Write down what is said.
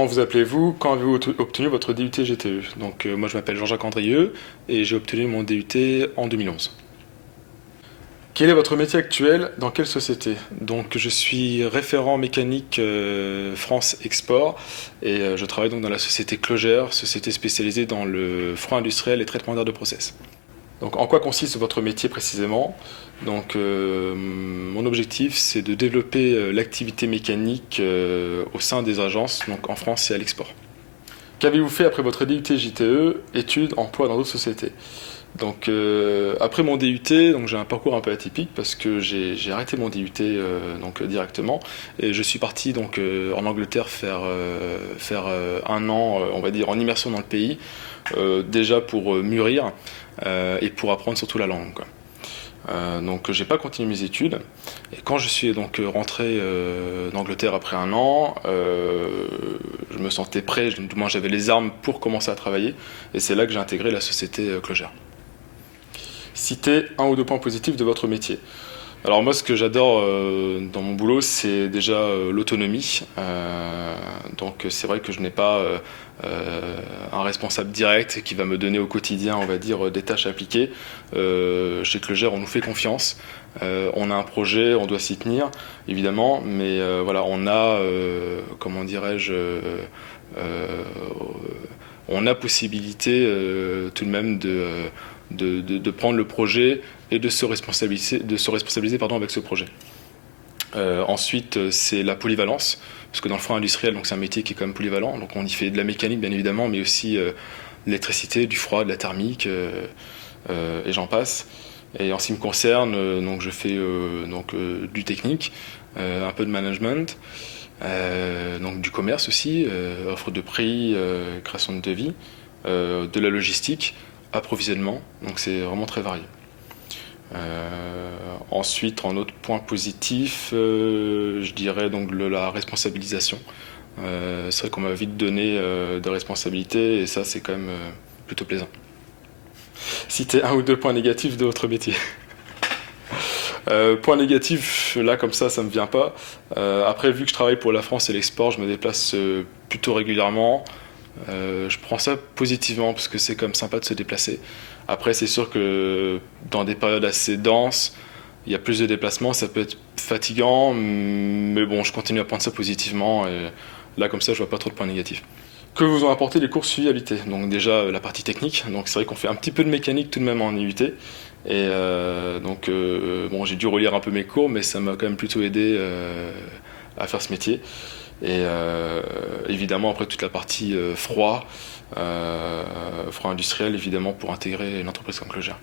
Comment vous appelez-vous? Quand avez-vous obtenu votre DUT GTE? Donc moi je m'appelle Jean-Jacques Andrieux et j'ai obtenu mon DUT en 2011. Quel est votre métier actuel? Dans quelle société? Donc je suis référent mécanique France Export et je travaille donc dans la société Clogère, société spécialisée dans le froid industriel et traitement d'air de process. Donc en quoi consiste votre métier précisément? Donc mon objectif c'est de développer l'activité mécanique au sein des agences, donc en France et à l'export. Qu'avez-vous fait après votre DUT JTE, études, emploi dans d'autres sociétés? Donc après mon DUT, donc j'ai un parcours un peu atypique parce que j'ai arrêté mon DUT donc directement et je suis parti donc en Angleterre faire un an on va dire en immersion dans le pays déjà pour mûrir et pour apprendre surtout la langue, quoi. Donc j'ai pas continué mes études et quand je suis donc rentré d'Angleterre après un an, je me sentais prêt, du moins j'avais les armes pour commencer à travailler et c'est là que j'ai intégré la société Clogère. Citez un ou deux points positifs de votre métier. Alors moi ce que j'adore dans mon boulot c'est déjà l'autonomie. Donc c'est vrai que je n'ai pas un responsable direct qui va me donner au quotidien on va dire des tâches à appliquer. Chez Clogère on nous fait confiance. On a un projet, on doit s'y tenir évidemment, mais voilà on a comment dirais-je on a possibilité tout de même de prendre le projet et de se responsabiliser pardon, avec ce projet. Ensuite, c'est la polyvalence, parce que dans le froid industriel, donc c'est un métier qui est quand même polyvalent, donc on y fait de la mécanique bien évidemment, mais aussi de l'électricité, du froid, de la thermique, et j'en passe. Et en ce qui me concerne, donc je fais du technique, un peu de management, donc du commerce aussi, offre de prix, création de devis, de la logistique, approvisionnement, donc c'est vraiment très varié. Ensuite, en autre point positif, je dirais donc la responsabilisation. C'est vrai qu'on m'a vite donné de responsabilités et ça c'est quand même plutôt plaisant. Citez un ou deux points négatifs de votre métier. Point négatif, là comme ça me vient pas. Après, vu que je travaille pour la France et l'export, je me déplace plutôt régulièrement. Je prends ça positivement parce que c'est quand même sympa de se déplacer. Après, c'est sûr que dans des périodes assez denses, il y a plus de déplacements, ça peut être fatigant, mais bon, je continue à prendre ça positivement. Et là, comme ça, je vois pas trop de points négatifs. Que vous ont apporté les cours suivis à l'UT? Donc déjà la partie technique, donc c'est vrai qu'on fait un petit peu de mécanique tout de même en IUT. Et bon, j'ai dû relire un peu mes cours, mais ça m'a quand même plutôt aidé à faire ce métier. Et évidemment après toute la partie froid industriel évidemment pour intégrer une entreprise comme Clogère.